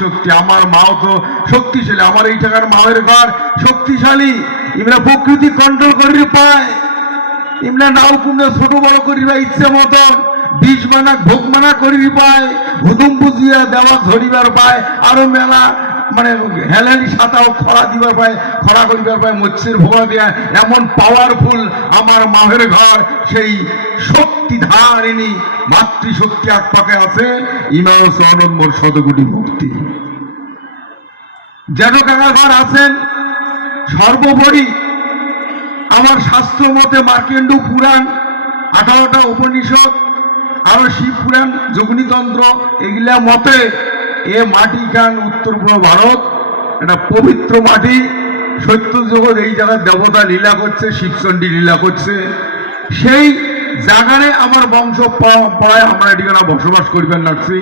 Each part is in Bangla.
শক্তি আমার মাও তো শক্তিশালী, আমার এই টাকার মায়ের ঘর শক্তিশালী। ইমরা প্রকৃতি কন্ট্রোল করি পায়। ইমরা নাও কুমড়া ছোট বড় করিবা ইচ্ছে মতন। বিষ মানা, ভোগ মানা করিবি পায়। হুদুম বুঝিয়া দেওয়া ধরিবার পায়। আরও মেলা মানে হেলালি সাঁতাও খরা দিবার পায়, খরা করিবার পায় মৎস্যের ভোগা দেয়া। এমন পাওয়ারফুল আমার মাহের ঘর, সেই শক্তি ধারিণী মাতৃশক্তি এক পাকে আছে ইমাও সনম্বর শতকোটি মুক্তি যেন কাকাঘর আছেন, সর্বোপরি আমার শাস্ত্র মতে মার্কেন্ডু পুরাণ, আঠারোটা উপনিষদ, আরও শিব পুরাণ, যোগনীতন্ত্র, এগুলা মতে এ মাটি খান উত্তর পূর্ব ভারত? একটা পবিত্র মাটি। সত্য জগৎ এই জায়গায় দেবতা লীলা করছে, শিবচণ্ডী লীলা করছে। সেই জায়গায় আমার বংশ পড়ায় আমরা এটিখানে বসবাস করিবেন লাগছি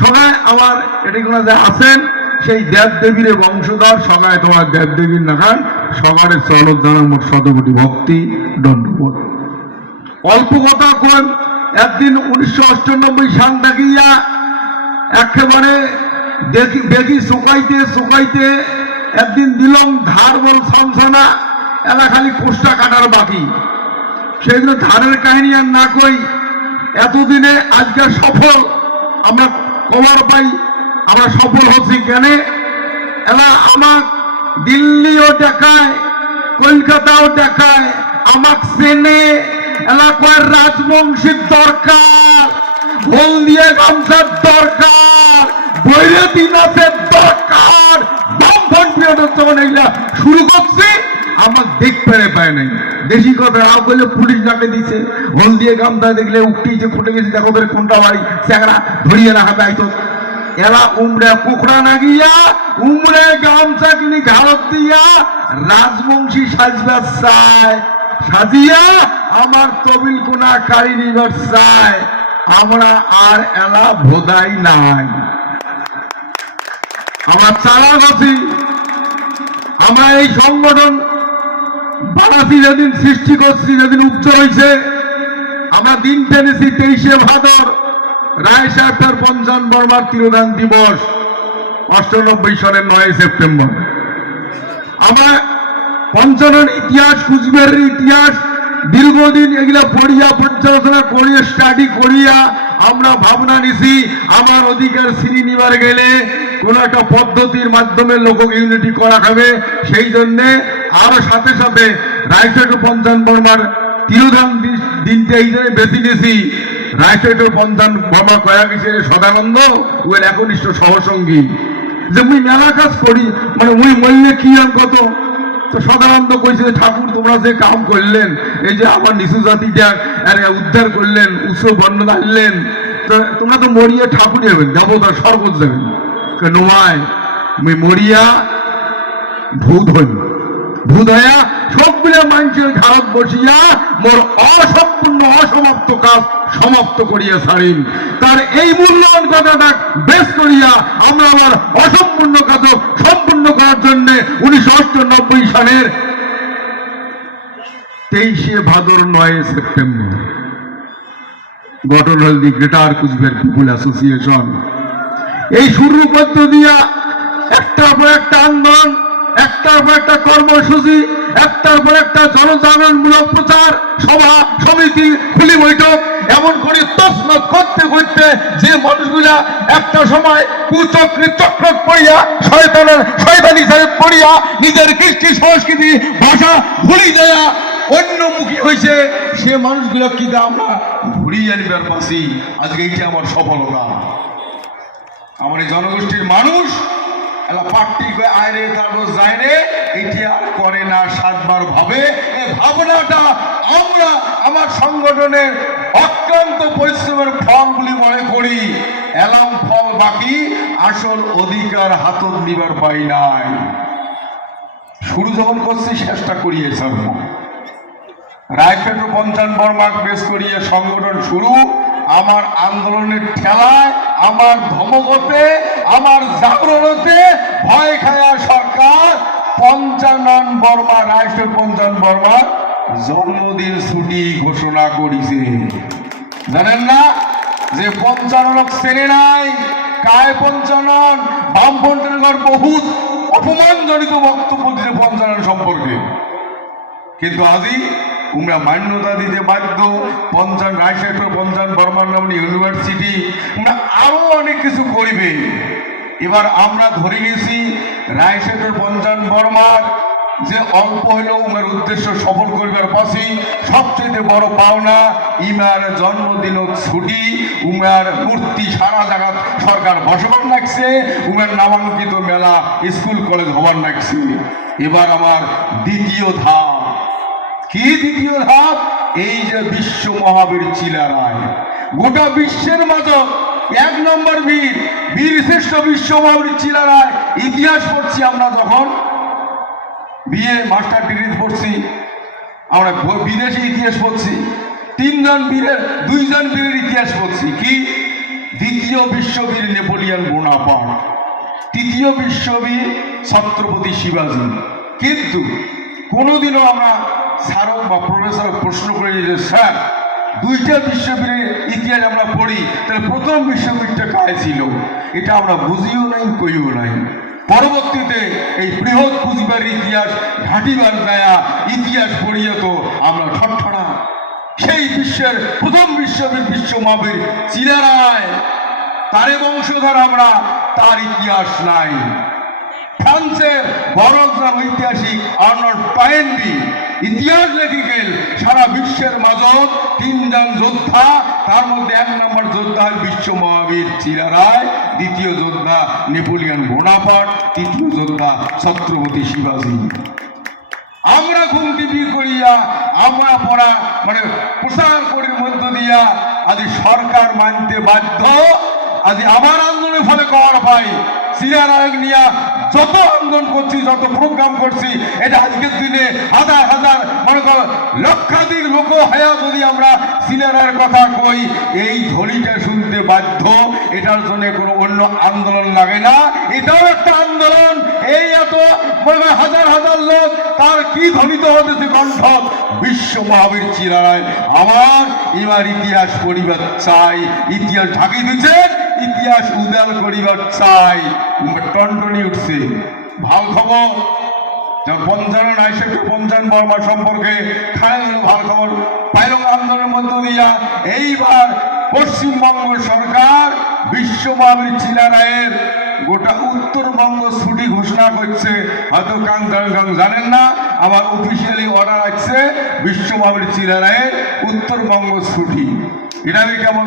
সবাই আমার এটিখানে যে আছেন, সেই দেব দেবীর বংশধর, সবাই তোমার দেব দেবীর নাগান সবার চলত জানা মোট শতকোটি ভক্তি, দণ্ডবোধ। অল্প কথা কোন, একদিন উনিশশো অষ্টানব্বই সাল দেখিয়া একেবারে দেখি দেখি শুকাইতে শুকাইতে একদিন দিলম ধার বল সামসানা এলা খালি কোষ্টা কাটার বাকি। সেই জন্য ধারের কাহিনী আর না কই, এতদিনে আজকে সফল, আমরা কবার পাই, আমরা সফল হচ্ছি কেন? এলা আমার দিল্লিও দেখায়, কলকাতাও দেখায়, আমাক চেনে। এলাকার রাজবংশীর দরকার। ভোল দিয়ে গামছার দরকার, বৈরতী নাচের দরকার। বামফ্রন্ট পিরিয়ডের যখন এগুলা শুরু করছি, আমার দেখ পেরে পায় নাই। দেশি কথা রাও করলে পুলিশ ডাকে দিছে। হল দিয়ে গামছা দেখলে উঠটি যে ফুটে গেছে, দেখো তোর কোনটা বাড়ি চ্যাংরা ধরিয়ে রাখা দায়িত্ব এরা উমরে কুকড়া না গিয়া উমরে গামছা কিনি ঘাড়ত দিয়া রাজবংশী সাজবার চায়। সাজিয়া আমার তবিল কোনা কারি নিবার চায়। আমরা আর এলা ভোদাই নাই। আমার চালা গছি আমরা এই সংগঠন বানাসি যেদিন সৃষ্টি করছি, যেদিন উচ্চ হয়েছে আমরা দিন টেনেছি তেইশে ভাদর, রায় সাহেবটার পঞ্চান বর্মার তিরোধান দিবস, অষ্টানব্বই সালের নয় সেপ্টেম্বর। আমরা পঞ্চানের ইতিহাস, কুচবিহারের ইতিহাস দীর্ঘদিন এগুলা পড়িয়া পর্যালোচনা করিয়া স্টাডি করিয়া আমরা ভাবনা নিছি, আমার অধিকার শ্রী নিবার গেলে কোন একটা পদ্ধতির মাধ্যমে লোক ইউনিটি করা হবে। সেই জন্যে আরও সাথে সাথে রায়চট্ট পঞ্চান বর্মার তিরোধান দিনটা এই জন্য বেশি নিয়েছি রায়চট্ট পঞ্চান বর্মা কয়া গেছে, সদানন্দ ওর একনিষ্ঠ সহসঙ্গী। যে মুই মেলা কাজ করি মানে মুই মরলে কি কত তো সদানন্দ কইছে যে, ঠাকুর তোমরা যে কাম করলেন এই যে আমার নিচু জাতিটা উদ্ধার করলেন উৎস বর্ণ আনলেন তোমরা তো মরিয়া ঠাকুর যাবেন দেবতা স্বর্গত যাবেন। নয় মুই মরিয়া ভূত হইল ভূত হইয়া সবগুলো মানুষের ঘাড়ত বসিয়া মোর অসম্পূর্ণ অসমাপ্ত কাজ সমাপ্ত করিয়া ছাড়িন তার এই মূল্যায়ন কথাটা বেশ করিয়া আমরা আমার অসম্পূর্ণ কাজ সম্পূর্ণ করার জন্য উনিশশো অষ্টানব্বই সালের তেইশে ভাদর নয় সেপ্টেম্বর গঠন হল the greater Coochbehar people association. এই শুরুর মধ্য দিয়া একটার পর একটা আন্দোলন, একটার পর একটা কর্মসূচি, একটার পর একটা জনজাগরণমূলক প্রচার সভা, সমিতি, খুলি বৈঠক, এমন করে তসনত করতে করতে যে মানুষগুলা একটা সময় কুচক্রি চক্র পড়িয়া, শয়তানের শয়তানি হিসাবে পড়িয়া নিজের কৃষ্টি সংস্কৃতি, ভাষা ভুলি দেয়া অন্যমুখী হয়েছে সে মানুষগুলো কি আমরা ঘুরিয়ে নিবার পাশি আজকে আমার সফলতা। আমার এই জনগোষ্ঠীর মানুষ ভাবনাটা আমরা আমার সংগঠনের পরিশ্রমের মনে করি। বাকি, আসল অধিকার হাতত নিবার পাই নাই। শুরু যখন করছি, শেষটা করিয়ে ছাড়ব। পঞ্চান বর্মাক বেশ করিয়ে সংগঠন শুরু। আমার আন্দোলনের ঠেলায়, আমার ধমকতে আমার জাগরণতে ভয় খায়া সরকার পঞ্চানন বর্মা রায়পেট পঞ্চান বর্মার জন্মদিন ছুটি ঘোষণা করিছে। জানেন না যে পঞ্চান্ন লোক শ্রেণি নাই, কায় পঞ্চানন? বামপন্থের ঘর বহুত অপমানজনিত বক্তব্য দিতে পঞ্চানন সম্পর্কে। কিন্তু আজি তোমরা মান্যতা দিতে বাধ্য পঞ্চান রায়শেখর পঞ্চান বর্মান নামনি ইউনিভার্সিটি তোমরা আরও অনেক কিছু করিবে। এবার আমরা ধরে গেছি রায়শেখর পঞ্চান বর্মার যে অল্প হলেও উমের উদ্দেশ্য সফল করিবার পাশে সবচেয়ে বড় পাওনা ইমার জন্মদিন ছুটি, উমার মূর্তি সারা জায়গা সরকার বসবাস লাগছে উমের নামাঙ্কিত মেলা স্কুল, কলেজ হবার লাগছে এবার আমার দ্বিতীয় ধাপ। কি দ্বিতীয় ধাপ? এই যে বিশ্ব মহাবীর চিলারায় গোটা বিশ্বের মতো এক নম্বর বীর বীর শ্রেষ্ঠ বিশ্ব মহাবীর চিলারায় ইতিহাস পড়ছি আমরা যখন। বিয়ে মাস্টার ডিগ্রি পড়ছি, আমরা বিদেশি ইতিহাস পড়ছি। তিনজন বীরের, দুইজন বীরের ইতিহাস পড়ছি। কি? দ্বিতীয় বিশ্ববীর নেপোলিয়ন বোনাপার্ট। তৃতীয় বিশ্ববীর ছত্রপতি শিবাজী। কিন্তু কোনোদিনও আমরা স্মারক বা প্রফেসর প্রশ্ন করে যে, স্যার দুইটা বিশ্ববীরের ইতিহাস আমরা পড়ি, তাহলে প্রথম বিশ্ববীরটা কায় ছিল? এটা আমরা বুঝিও নাই, কইও নাই। পরবর্তীতে এই বৃহৎ পুঁজিবার ইতিহাস ঘাটিবার দেয়া ইতিহাস পড়িয়ে তো আমরা ঠট্টড়া সেই বিশ্বের প্রথম বিশ্ববীর বিশ্ব মহাবীর চিলারায় তারে বংশধর আমরা, তার ইতিহাস নাই। ফ্রান্সের বড় ঐতিহাসিক আর্নল্ড টয়েনবি ইতিহাস লেখিকেল সারা বিশ্বের মাজত তিনজন যোদ্ধা, তার মধ্যে এক নম্বর যোদ্ধা বিশ্ব মহাবীর চিরারায় দ্বিতীয় যোদ্ধা নেপোলিয়ন বোনাপাট তৃতীয় যোদ্ধা ছত্রপতি শিবাজী। আমরা ঘুমটি বিয়ে করিয়া, আমরা পড়া মানে প্রসার করির মধ্য দিয়া আজ সরকার মানতে বাধ্য, আজ আমার আন্দোলনের ফলে কর পাই। সিরারায়ক নিয়া যত আন্দোলন করছি, যত প্রোগ্রাম করছি, এটা আজকের দিনে হাজার হাজার, মনে লক্ষাধিক লোক হয়া যদি আমরা সিনারার কথা কই, এই ধ্বনিটা শুনতে বাধ্য, এটার জন্য কোনো অন্য আন্দোলন লাগে না, এটাও একটা আন্দোলন। এই এত হাজার হাজার লোক, তার কি ধ্বনিত হতেছে কণ্ঠ? বিশ্ব মহাবীর চিরায় আমার এবার ইতিহাস পরিবার চাই। ইতিহাস ঢাকি দিচ্ছেন ইতিহাস উদাল করিবার চাই। টনটনি উঠছে। ভালো খবর। যেমন পঞ্চানন আইসে পঞ্চান বর্মা সম্পর্কে খায় ভালো খবর। পাইলং আন্দোলনের মধ্য দিয়া। এইবার পশ্চিমবঙ্গ সরকার বিশ্ব মহাবীর চিলারায়ের গোটা উত্তরবঙ্গ ছুটি ঘোষণা করছে। হয়তো কাং জানেন না আমার অফিসিয়ালি অর্ডার আসছে বিশ্ব মহাবীর চিলারায়ের উত্তরবঙ্গ ছুটি। এটা আমি কেমন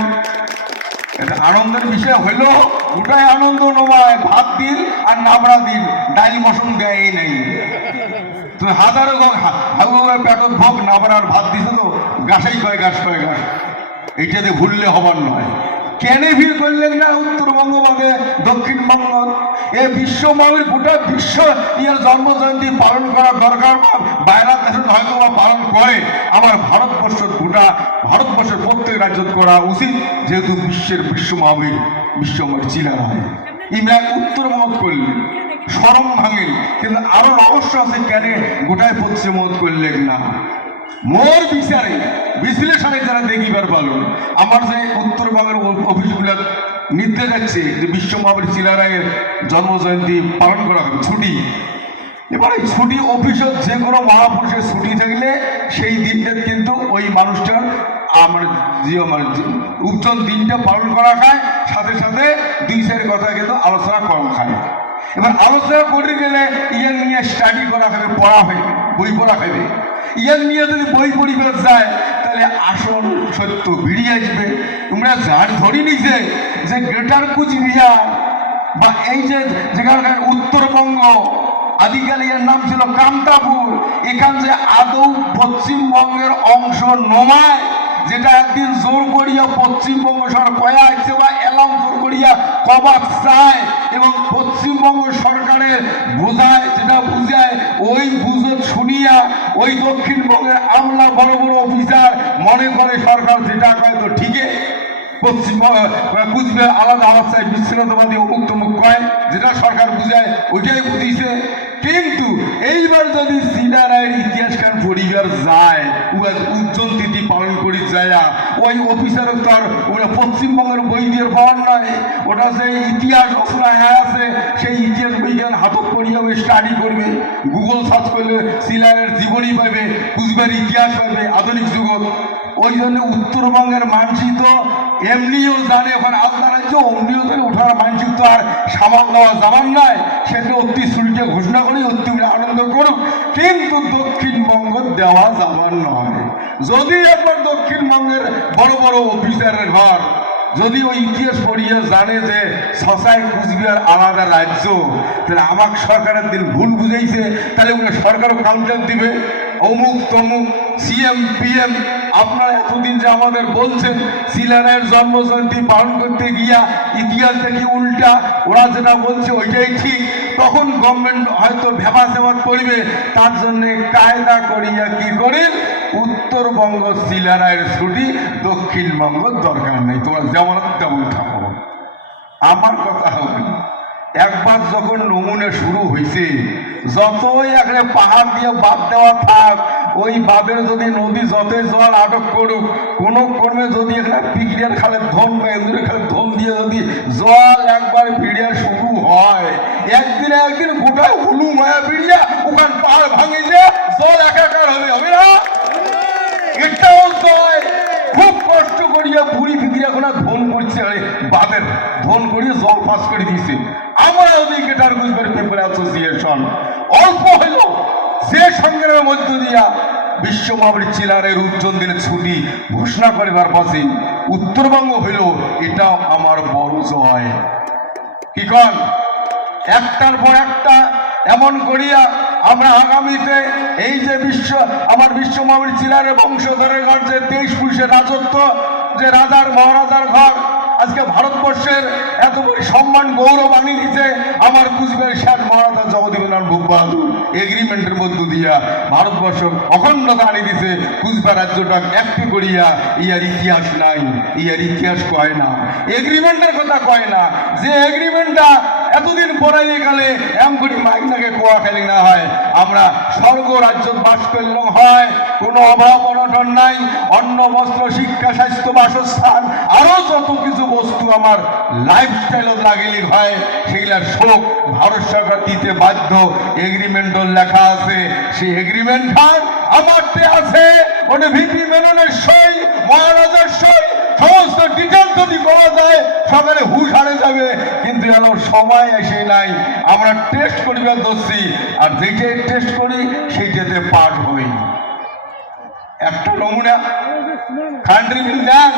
এটা আনন্দের বিষয় হইল ওটাই আনন্দ নয় ভাত দিন আর নাবড়া দিন ডাইল মশন দেয় নাই। তুমি হাজারো হাজার পেটত ভোগ, নাবড়ার ভাত দিছে তো, গাছেই কয় গাছ কয় গাছ। এইটাতে ভুললে হবার নয়। কেনে ভিড় করলেন না উত্তরবঙ্গ বাদে দক্ষিণবঙ্গ এ বিশ্ব মানবের গোটা বিশ্ব ইয়ার জন্ম জয়ন্তী পালন করা দরকার বা বাইরের দেশে হয়তো বা পালন করে। আমার ভারতবর্ষ গোটা, ভারতবর্ষের প্রত্যেক রাজ্য করা উচিত, যেহেতু বিশ্বের বিশ্ব মহাবীর বিশ্বময় চিলার হয় ইমরা উত্তরবঙ্গ করলেন, সরম ভাঙেন, কিন্তু আরও রহস্য আছে কেন গোটায় পশ্চিমবঙ্গ করলেন না। মোর বিচারে বিশ্লেষণে যারা দেখিবার ভালো আমার যে উত্তরবঙ্গের অফিসগুলো নির্দেশ যাচ্ছে, যে বিশ্ব মহাবীর জন্ম জয়ন্তী পালন করা হবে, ছুটি। এবারে ছুটি অফিসের যে কোনো মহাপুরুষের ছুটি থাকলে সেই দিনটা কিন্তু ওই মানুষটার আমার যে আমার যে- উজ্জ্বল দিনটা পালন করা খায়, সাথে সাথে দুই চার কথা কিন্তু আলোচনা করা খায়। এবার আলোচনা করে গেলে ইয়ার নিয়ে স্টাডি করা হবে পড়া হবে, বই পড়া হবে ইয়ার নিয়ে যদি বই পড়িবার যায় তাহলে আসল সত্য বেরিয়ে আসবে। তোমরা যার ধরি নিছে যে গ্রেটার কুচবিহার, বা এই যে যেখানকার উত্তরবঙ্গ আদিকালে এর নাম ছিল কান্তাপুর, এখান যে আদৌ পশ্চিমবঙ্গের অংশ নমায় যেটা একদিন জোর করিয়া পশ্চিমবঙ্গ সরকার কয়া আসছে বা করিয়া কবাক চায় এবং পশ্চিমবঙ্গ সরকারের বোঝায়, যেটা বুঝায়, ওই বুঝো শুনিয়া ওই দক্ষিণবঙ্গের আমলা বড় বড় অফিসার মনে করে সরকার যেটা কয় তো ঠিকই। পশ্চিমবঙ্গ কুচবিহার আলাদা আলাদা বিচ্ছিন্নতাবাদী অমুক মুখ কয়, যেটা সরকার বুঝায়, ওইটাই বুঝিয়েছে কিন্তু এইবার যদি সিনারায়ের ইতিহাসকার পরিবার যায় উহার উজ্জ্বল তিথি পালন করি যায়, ওই অফিসার তো আর ওরা পশ্চিমবঙ্গের বই দিয়ে পাওয়ার নয় ওটা সেই ইতিহাস রচনা হ্যাঁ আছে, সেই ইতিহাস বইখান হাতত করিয়া স্টাডি করবে গুগল সার্চ করলে সিলারের জীবনী পাবে, কুচবিহার ইতিহাস পাবে, আধুনিক যুগত। ওই জন্য উত্তরবঙ্গের মানচিত্র এমনিও জানে ওখানে আপনার রাজ্য অমনিও জানে ওঠার দেওয়া যাবার নয়, সেটা অতি শুরুকে ঘোষণা করে, অতি আনন্দ করুক। কিন্তু দক্ষিণবঙ্গ দেওয়া জামান নয়। যদি একবার দক্ষিণবঙ্গের বড় বড় অফিসারের ঘর, যদি ওই ইতিহাস পড়িয়ে জানে যে সসাই কুচবিহার আলাদা রাজ্য, তাহলে আমার সরকারের দিন ভুল বুঝেছে তাহলে ওগুলো সরকারও কাউন্টার দিবে। অমুক তমুক সিএম পিএম আপনারা এতদিন যে আমাদের বলছেন সিলারের জন্মজয়ন্তী পালন করতে গিয়া ইতিহাস থেকে উল্টা, ওরা যেটা বলছে ওইটাই ঠিক। তখন গভর্নমেন্ট হয়তো ভেবা সেবাদ করবে, তার জন্য কায়দা করিয়া কি করেন উত্তরবঙ্গ সিলারায়ের ছুটি, দক্ষিণবঙ্গ দরকার নেই। তোমরা যেমন তেমন থাকো। আমার কথা হবে একবার যখন নমুনে শুরু হয়েছে যতই একটা পাহাড় দিয়ে বাদ দেওয়া থাক ওই বাঁধের যদি নদী যতই জল আটক করুক, কোনো কর্মে যদি একটা পিকরিয়ার খালে ধন বা খালে ধন দিয়ে যদি জল একবার ভিড়িয়া শুরু হয়, একদিন একদিন গোটা হুলু মায়া ভিড়িয়া ওখান পাহাড় ভাঙে যে জল একাকার হবে হবে না? এটাও নয়। খুব কষ্ট করিয়া বুড়ি ফিকির এখন ধন করছে বাদের ধন করিয়ে জল পাস করে দিয়েছে। আমরা ওদিকে গেটার গুজবের পেপার অ্যাসোসিয়েশন অল্প হইল যে সংগ্রামের মধ্য দিয়া বিশ্ব মহাবীর চিলারের উজ্জ্বল দিনের ছুটি ঘোষণা করিবার পাশে উত্তরবঙ্গ হইল, এটাও আমার বড় জয়। কি কন? একটার পর একটা এমন করিয়া আমরা আগামীতে এই যে বিশ্ব, আমার বিশ্ব মহাবীর চিলারের বংশধরের ঘর যে তেইশ পুরুষের রাজত্ব, যে রাজার মহারাজার ঘর আজকে ভারতবর্ষের এত বড় সম্মান, গৌরব আনি দিতে আমার কুচবিহার শেখ মহারাজা জগদীবনাথ ভূপ বাহাদুর এগ্রিমেন্টের মধ্য দিয়া ভারতবর্ষ অখণ্ডতা আনি দিছে কুচবিহার রাজ্যটা একটি করিয়া ইয়ার ইতিহাস নাই, ইয়ার ইতিহাস কয় না এগ্রিমেন্টের কথা কয় না, যে এগ্রিমেন্টটা এতদিন পড়াইলে কালে এম করি মাইনাকে কোয়া খেলে না হয়। আমরা স্বর্গ রাজ্য বাস করলাম হয়, কোনো অভাব অনটন নাই, অন্ন, বস্ত্র, শিক্ষা, স্বাস্থ্য, বাসস্থান, আরও যত কিছু বস্তু আমার লাইফস্টাইলত লাগিলি হয় সেগুলার শোক ভারত সরকার দিতে বাধ্য। এগ্রিমেন্টও লেখা আছে, সেই এগ্রিমেন্ট আমারতে আছে। ওটা ভিপি মেননের সই, মহারাজার সই সমস্ত ডিটেল যদি করা যায় সকালে হুশ হারে যাবে। কিন্তু যেন সময় এসে নাই। আমরা টেস্ট করিবার দোষী আর যেটাই টেস্ট করি সেইটাতে পাঠ হই একটা নমুনা। কান্ট্রি দেন।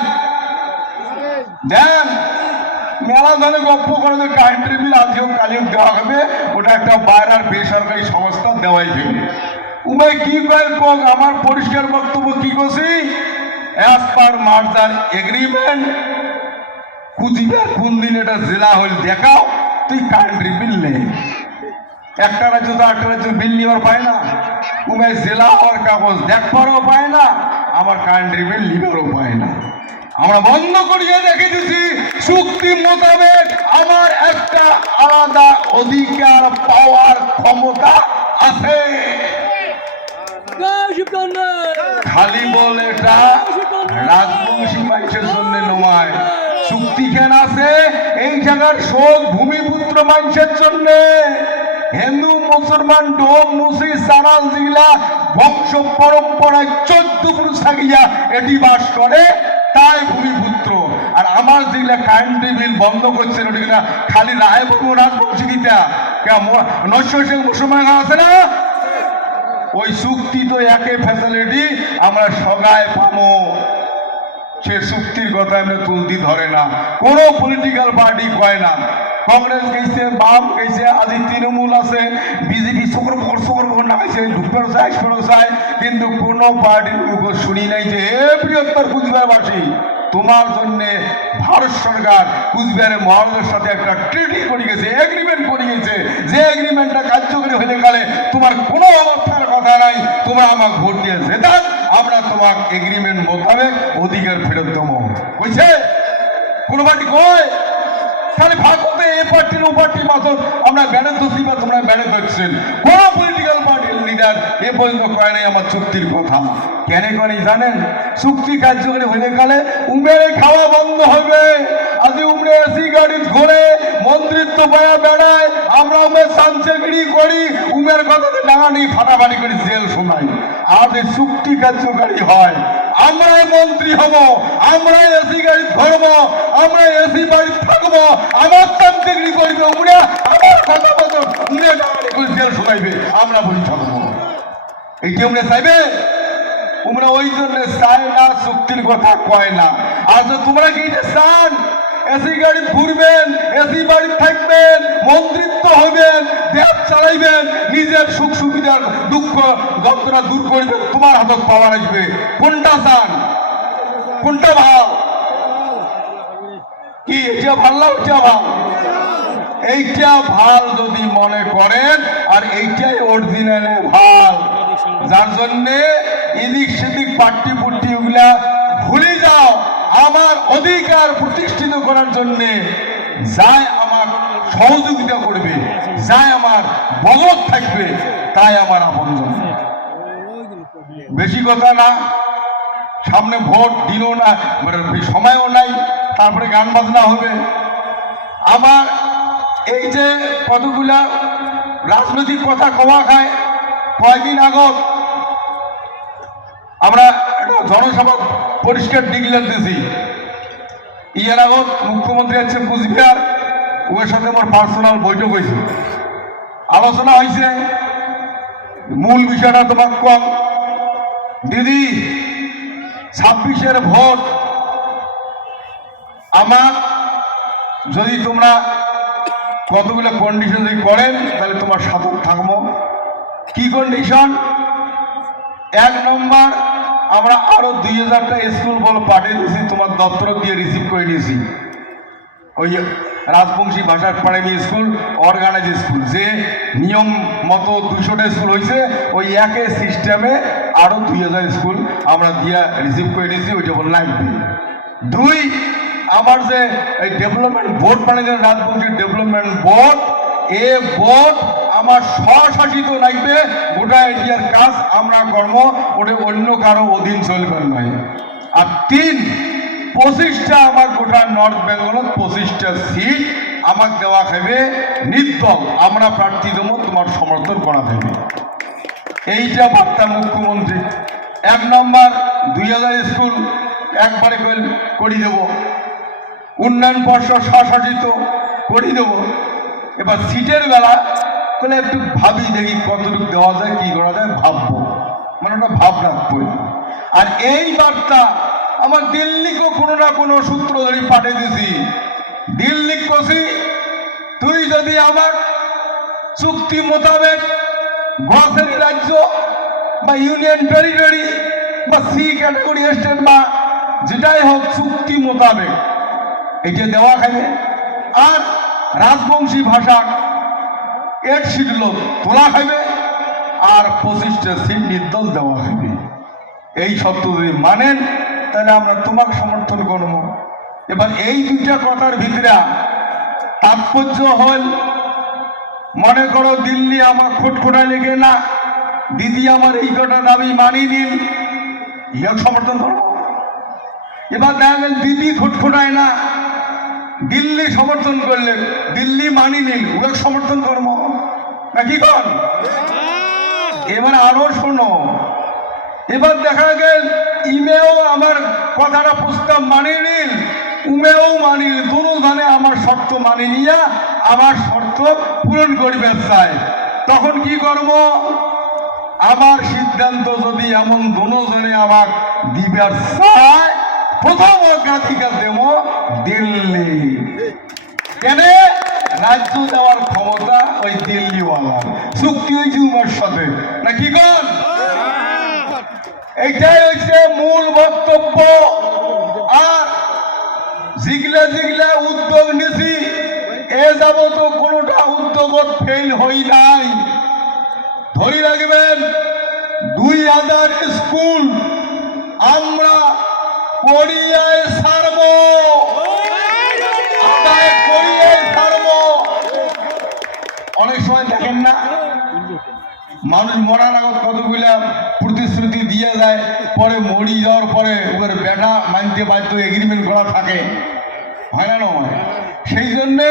দেন। মেলা ধরে গপ্প করে যে কান্ট্রি বিল আজকেও কালিও দেওয়া হবে। ওটা একটা বাইরের বেসরকারি সংস্থা দেওয়াই দেবে উমাই কি কয় কোক আমার পরিষ্কার বক্তব্য কি করছি as per merger agreement Cooch Behar কোন দিন এটা জেলা হল দেখাও তুই কান্ট্রি বিল নেই একটা রাজ্য তো একটা রাজ্য বিল নেওয়ার পায় না। উমায় জেলা হওয়ার কাগজ দেখবারও পায় না আমার কান্ট্রি বিল লিবারও পায় না। আমরা বন্ধ করিয়ে দেখে দিছি চুক্তি মোতাবেক আমার একটা আলাদা অধিকার পাওয়ার ক্ষমতা আছে। খালি বলে এটা। রাজবংশী মানুষের জন্য নয়। চুক্তি কেন আছে? এই জায়গার শোক ভূমিপুত্র মানুষের জন্য। হিন্দু, মুসলমান, ডোম, মুসি সারাল জিলা বংশ পরম্পরায় চোদ্দ পুরুষ থাকিয়া এটি বাস করে, তাই ভূমিপুত্র। আর আমার যেগুলা কারেন্টি বিল বন্ধ করছে ওটি কিনা খালি রায় বাবু রাজবংশী গীতা নৈশ মুসলমান আছে না? ওই চুক্তি তো একই ফ্যাসিলিটি আমরা সগায় পাবো সে চুক্তির কথা আমরা তুলতি ধরে না। কোনো পলিটিক্যাল পার্টি কয় না। কংগ্রেস গেছে বাম গেছে আজি তৃণমূল আছে, বিজেপি সকর বকর সকর বকর নামাইছে ঢুকবার চায় আসবার চায় কিন্তু কোনো পার্টির মুখ শুনি নাই যে হে বৃহত্তর কুচবিহারবাসী, তোমার জন্য ভারত সরকার কুচবিহারের মহারাজের সাথে একটা ট্রিটি করে গেছে এগ্রিমেন্ট করে গেছে। যে এগ্রিমেন্টটা কার্যকরী হলে গেলে তোমার কোনো অবস্থার কথা নাই, তোমরা আমাকে ভোট দিয়ে জেতান আমরা তোমাকে এগ্রিমেন্ট মোতাবেক অধিকার ফেরত দেবো। বুঝছে? কোনো পার্টি কয় খালি ভাগ হতে এ পার্টির ও পার্টি মাত্র আমরা ব্যানে ধরছি বা তোমরা ব্যানে ধরছেন। কোন পলিটিক্যাল পার্টির লিডার এ পর্যন্ত কয় নাই আমার চুক্তির কথা। কেন করে জানেন? চুক্তি কার্যকরী হয়ে গেলে উমেরে খাওয়া বন্ধ হবে। আজ এসি গাড়ি ঘোরে মন্ত্রিত্ব পায়া বেড়ায়, আমরা উমের সামচেগড়ি করি, উমের কথাতে ডাঙানি ফাটাফাটি করে, জেল শোনাই। আজ এই চুক্তি কার্যকারী হয়। আমরাই মন্ত্রী হব, আমরাই এসি গাড়ি ধরবো আমরা এসি বাড়ি থাকব, আমার তান্ত্রিক করবে, উমরে আমার কথা মতো উমরে ডাঙানি করে, জেল শোনাইবে, আমরা বলি থাকব এইটি উমরে চাইবে তোমরা ওই জন্য চায় না, চুক্তির কথা কয় না। আর তোমরা কি চান? এসি গাড়ি ঘুরবেন, এসি বাড়ি থাকবেন, মন্ত্রিত্ব হবেন দেশ চালাইবেন, নিজের সুখ সুবিধার দুঃখ যন্ত্রণা দূর করবেন, তোমার হাতত পাওয়া আসবে। কোনটা চান? কোনটা ভাব কি এটা ভালো না ওইটা ভালো? এইটা ভালো যদি মনে করেন, আর এইটাই অরিজিনালে ভালো। যার জন্যে এদিক সেদিক পাট্টি পুট্টি ওগুলা ভুলে যাও। আমার অধিকার প্রতিষ্ঠিত করার জন্যে যাই আমার সহযোগিতা করবে, যাই আমার বলদ থাকবে, তাই আমার আপনজন। বেশি কথা না, সামনে ভোট দিনও না সময়ও নাই, তারপরে গান বাজনা হবে। আমার এই যে কতগুলা রাজনৈতিক কথা কওয়া খায় কয়দিন আগত আমরা জনসভা পরিষ্কার ডিক্লেয়ার দিয়েছি। ইয়ার আগত মুখ্যমন্ত্রী আছে কুচবিহার ওর সাথে আমার পার্সোনাল বৈঠক হয়েছে। আলোচনা হয়েছে, মূল বিষয়টা তোমার কম দিদি, ছাব্বিশের ভোট। আমার যদি তোমরা কতগুলো কন্ডিশন যদি করেন, তাহলে তোমার সাথে থাকব। কি কন্ডিশন এক নম্বর আমরা আরও দুই হাজারটা স্কুল বল পাঠিয়ে দিয়েছি, তোমার দপ্তর দিয়ে রিসিভ করে নিয়েছি। ওই রাজবংশী ভাষার প্রাইমারি স্কুল অর্গানাইজ স্কুল যে নিয়ম মতো দুশোটা স্কুল হয়েছে, ওই একে সিস্টেমে আরও দুই হাজার স্কুল আমরা দিয়া রিসিভ করে নিয়েছি, ওইটা বল লাগবে দুই, আমার যে এই ডেভেলপমেন্ট বোর্ড বানিয়ে রাজবংশী ডেভেলপমেন্ট বোর্ড এ বোর্ড আমার স্বশাসিত লাগবে গোটা এরিয়ার কাজ আমরা কর্ম ওটা অন্য কারও অধীন চলবে নয় আর তিন পঁচিশটা আমার গোটা নর্থ বেঙ্গলত পঁচিশটা সিট আমার দেওয়া খাবে নির্দল। আমরা প্রার্থী দেবো, তোমার সমর্থন করা থাকবে এইটা বার্তা মুখ্যমন্ত্রী। এক নম্বর দুই হাজার স্কুল একবারে করি দেব। উন্নয়ন পর্ষদ স্বশাসিত, করি দেব। এবার সিটের বেলা বলে একটু ভাবি, দেখি কতটুকু দেওয়া যায়, কি করা যায়, ভাববো। মানে ওটা ভাব রাখব আর এই বার্তা আমার দিল্লিকেও কোনো না কোনো সূত্র ধরে পাঠিয়ে দিয়েছি। দিল্লি কষি তুই যদি আমার চুক্তি মোতাবেক গ্রসারি রাজ্য বা ইউনিয়ন টেরিটরি বা সি ক্যাটাগরি স্টেট বা যেটাই হোক চুক্তি মোতাবেক এটা দেওয়া খাবে আর রাজবংশী ভাষা এক সিট লোক তোলা খাবে আর পঁচিশটা সিট নির্দল দেওয়া খাবে এই শর্ত যদি মানেন, তাহলে আমরা তোমাকে সমর্থন করব। এবার এই দুইটা কথার ভিতরে তাৎপর্য হল, মনে করো দিল্লি আমার খোটখোটা লেগে না, দিদি আমার এই কটা দাবি মানি নিন ইহাক সমর্থন করব। এবার দেখা গেল দিদি খোটখোটায় না, দিল্লি সমর্থন করলেন, দিল্লি মানি নিন ওকে সমর্থন করব। নাকি কর এবার আরও শোনো। এবার দেখা গেল, ইমেও আমার কথাটা প্রস্তাব মানিয়ে নিন উমেও মানি দুনো আমার শর্ত মানি নিয়া আমার শর্ত পূরণ করিবে চাই। তখন কি করব? আমার সিদ্ধান্ত যদি এমন দুজনে আমার দিবার চায়, প্রথম অগ্রাধিকার দেব দিল্লি। কেন? রাজ্য দেওয়ার ক্ষমতা ওই দিল্লিওয়ালা চুক্তি হয়েছে উমার সাথে। না কি কর হচ্ছে মূল বক্তব্য। আর উদ্যোগ নিছি। এ যাব তো কোনোটা উদ্যোগত ফেল হই নাই। ধরে রাখবেন, দুই হাজার স্কুল আমরা করিয়ায় সারব অনেক সময় দেখেন না মানুষ মরার আগত কতগুলা প্রতিশ্রুতি দিয়ে যায়, পরে মরি যাওয়ার পরে ওর বেটা মানতে বাধ্য এগ্রিমেন্ট করা থাকে। হয় না সেই জন্যে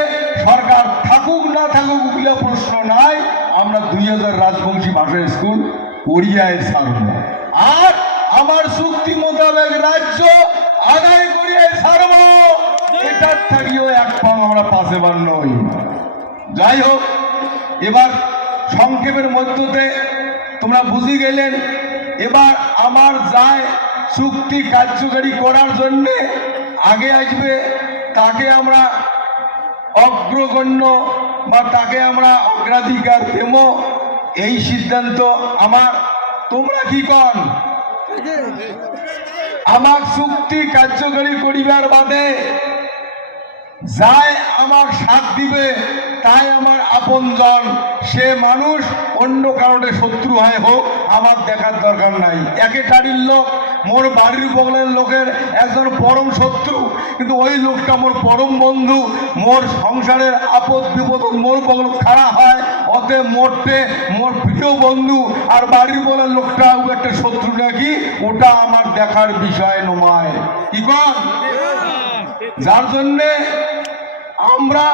সরকার থাকুক, না থাকুক, ওগুলা প্রশ্ন নাই। আমরা দুই হাজার রাজবংশী ভাষা স্কুল, ওড়িয়ায় ছাড়ব। আর আমার চুক্তি মোতাবেক রাজ্য আদায় করিয়ে ছাড়ব। এটার থাকিও এক পাও আমরা পাশে বার নই। যাই হোক, এবার সংক্ষেপের মধ্যতে তোমরা বুঝে গেলেন, এবার আমার যায় চুক্তি কার্যকারী করার জন্যে আগে আসবে, তাকে আমরা অগ্রগণ্য বা তাকে আমরা অগ্রাধিকার দেব। এই সিদ্ধান্ত আমার। তোমরা কি কন? আমার চুক্তি কার্যকারী করিবার বাদে যায় আমার সাথ দিবে। তাই আমার আপনজন, সে মানুষ অন্য কারণে শত্রু হয় হোক, আমার দেখার দরকার নাই। একে টাড়ির লোক, মোর বাড়ির বগলের লোকের একজন পরম শত্রু, কিন্তু ওই লোকটা মোর পরম বন্ধু, মোর সংসারের আপদ বিপদ মোর বগল খাড়া হয় অতে মোরটে মোর প্রিয় বন্ধু আর বাড়ির বলার লোকটা ও একটা শত্রু নাকি, ওটা আমার দেখার বিষয় নয়। কি যার জন্যে আমরা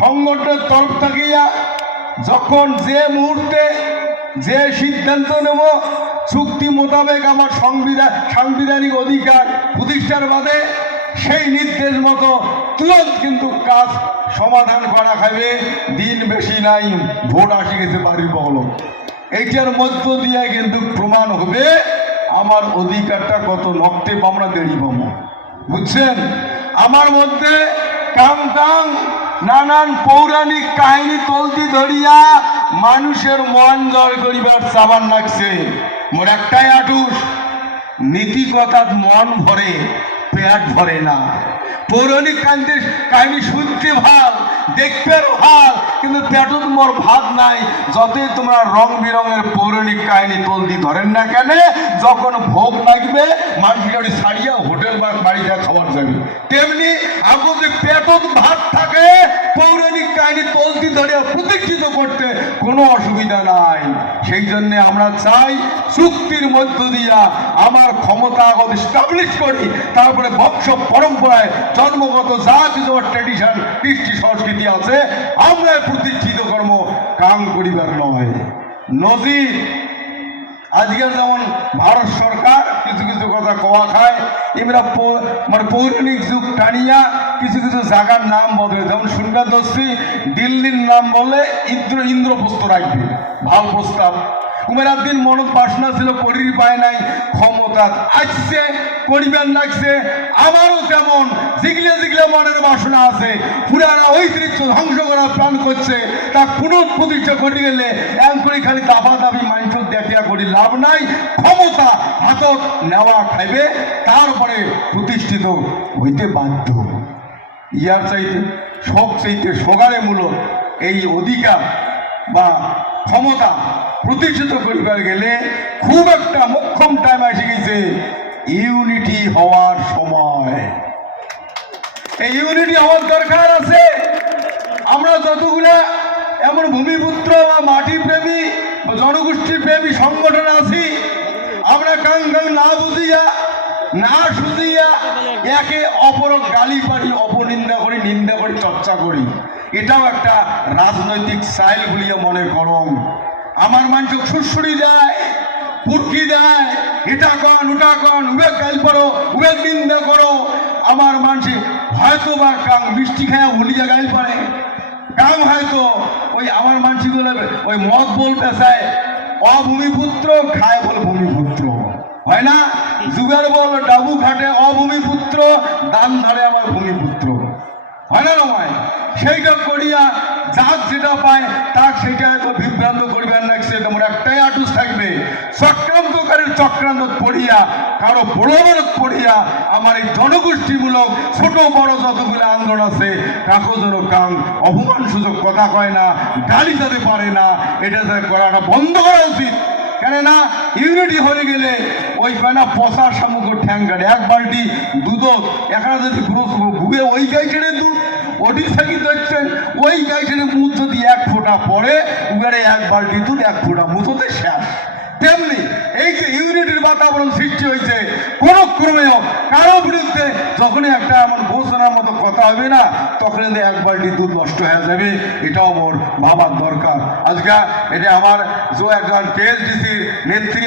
সংগঠনের তরফ থাকিয়া যখন যে মুহূর্তে যে সিদ্ধান্ত নেব, চুক্তি মোতাবেক আমার সংবিধান সাংবিধানিক অধিকার প্রতিষ্ঠার বাদে সেই নির্দেশ মতো তুরন্ত কিন্তু কাজ সমাধান করা খাবে দিন বেশি নাই, ভোট আসে গেছে বাড়ির বহল। এইটার মধ্য দিয়ে কিন্তু প্রমাণ হবে আমার অধিকারটা কত নকটে আমরা দেরি পাবো। বুঝছেন? আমার মধ্যে কাম কাং নানান পৌরাণিক কাহিনী তলতি ধরিয়া মানুষের মন জয় করিবার চাবান লাগছে। মোর একটাই আটুস, নীতি কথাত মন ভরে, পেট ভরে না। পৌরাণিক কাহিনী কাহিনী শুনতে ভালো, দেখতে ভালো, কিন্তু পেটত মোর ভাত নাই। যতই তোমরা রং বেরঙের পৌরাণিক কাহিনী তলদি ধরেন না কেন, যখন ভোগ লাগবে মানুষ গাড়ি ছাড়িয়া বা বাড়িতে খাবার যাবে তেমনি আমাদের পেটত ভাত থাকে, পৌরাণিক কাহিনী তলদি ধরিয়া প্রতিষ্ঠিত করতে কোনো অসুবিধা নাই। সেই জন্যে আমরা চাই চুক্তির মধ্য দিয়া আমার ক্ষমতা আগত স্টাবলিশ করি। তারপরে বংশ পরম্পরায় জন্মগত যা কিছু ট্রেডিশন কৃষ্টি, সংস্কৃতি আছে আমরা প্রতিষ্ঠিত কর্ম কাম করিবার নয়। নজির আজকাল যেমন ভারত সরকার কিছু কিছু কথা কওয়া খায় এবার মানে পৌরাণিক যুগ টানিয়া কিছু কিছু জায়গার নাম বদলে, যেমন দস্যি দিল্লির নাম বলে ইন্দ্র ইন্দ্রপ্রস্ত রাখবে ভালো প্রস্তাব উমের দিন মনত বাসনা ছিল করির পায় নাই, ক্ষমতা আসছে, করিবেন লাগছে আমারও তেমন জিগলে জিগলে মনের বাসনা আছে। পুরানা দৃশ্য ধ্বংস করার প্ল্যান করছে, তা কোনো প্রতিষ্ঠা করতে গেলে এম করে খালি দাবা দাবি মাইন্ড দেখিয়া করি লাভ নাই, ক্ষমতা হাতত নেওয়া খাইবে, তারপরে প্রতিষ্ঠিত হইতে বাধ্য। ইয়ার চাইতে সব চাইতে সগারে মূলক এই অধিকার বা ক্ষমতা প্রতিষ্ঠিত করিবার গেলে খুব একটা মোক্ষম টাইম এসে গেছে ইউনিটি হওয়ার সময়। এই ইউনিটি হওয়ার দরকার আছে। আমরা যতগুলা এমন ভূমিপুত্র বা মাটি প্রেমী, জনগোষ্ঠী প্রেমী সংগঠন আছি, আমরা কাং কাং না বুঝিয়া, না শুধিয়া একে অপর গালি পারি, অপনিন্দা করি, নিন্দা করি, চর্চা করি। এটাও একটা রাজনৈতিক স্টাইল বলিয়া মনে করম। আমার মানুষ সুরসুরি যায় পুটকি দেয় এটা কন ওটা কন উবে গাইল করো উবে নিন্দা করো। আমার মানুষে হয়তো বা কাং মিষ্টি খায় হুলিয়া গাইল পারে কাম হয়তো ওই আমার মানসিকগুলো ওই মদ বল পেশায় অভূমিপুত্র, খায় বল ভূমিপুত্র। হয় না? যুগের বল ডাবু ঘাটে অভূমিপুত্র, দান ধরে আমার ভূমিপুত্র। হয় না নয় সেইটা করিয়া যাক যেটা পায় তার সেটা বিভ্রান্ত করিবার লাগছে তোমার একটাই আটুস থাকবে চক্রান্তকারীর চক্রান্ত পড়িয়া, কারও বড় পড়িয়া আমার এই জনগোষ্ঠীমূলক ছোট বড় যতগুলো আন্দোলন আছে কাকো যেন কাং অপমান সুযোগ কথা কয় না, গালি যাতে পারে না, এটা যাতে করাটা বন্ধ করা উচিত। কেননা, ইউনিটি হয়ে গেলে ওই কয়না পচা সামগ্র ঠ্যাং কাটে। এক বালতি দুধ এখানে যদি ভুগে ওই গাই ছেড়ে দুধ, ওটি থাকি দেখছেন, ওই গাই ছেড়ে মুখ যদি এক ফোঁটা পড়ে উগারে এক বালতি দুধ, এক ফোঁটা মুতোতে শেষ। তেমনি এই যে ইউনিটির বাতাবরণ সৃষ্টি হয়েছে, কোন ক্রমেও কারও বিরুদ্ধে যখনই একটা এমন ঘোষণার মতো কথা হবে না তখন কিন্তু এক বালটি দুধ নষ্ট হয়ে যাবে, এটাও আমার ভাবার দরকার। আজকে এটা আমার যে একজন কেএসডিসির নেত্রী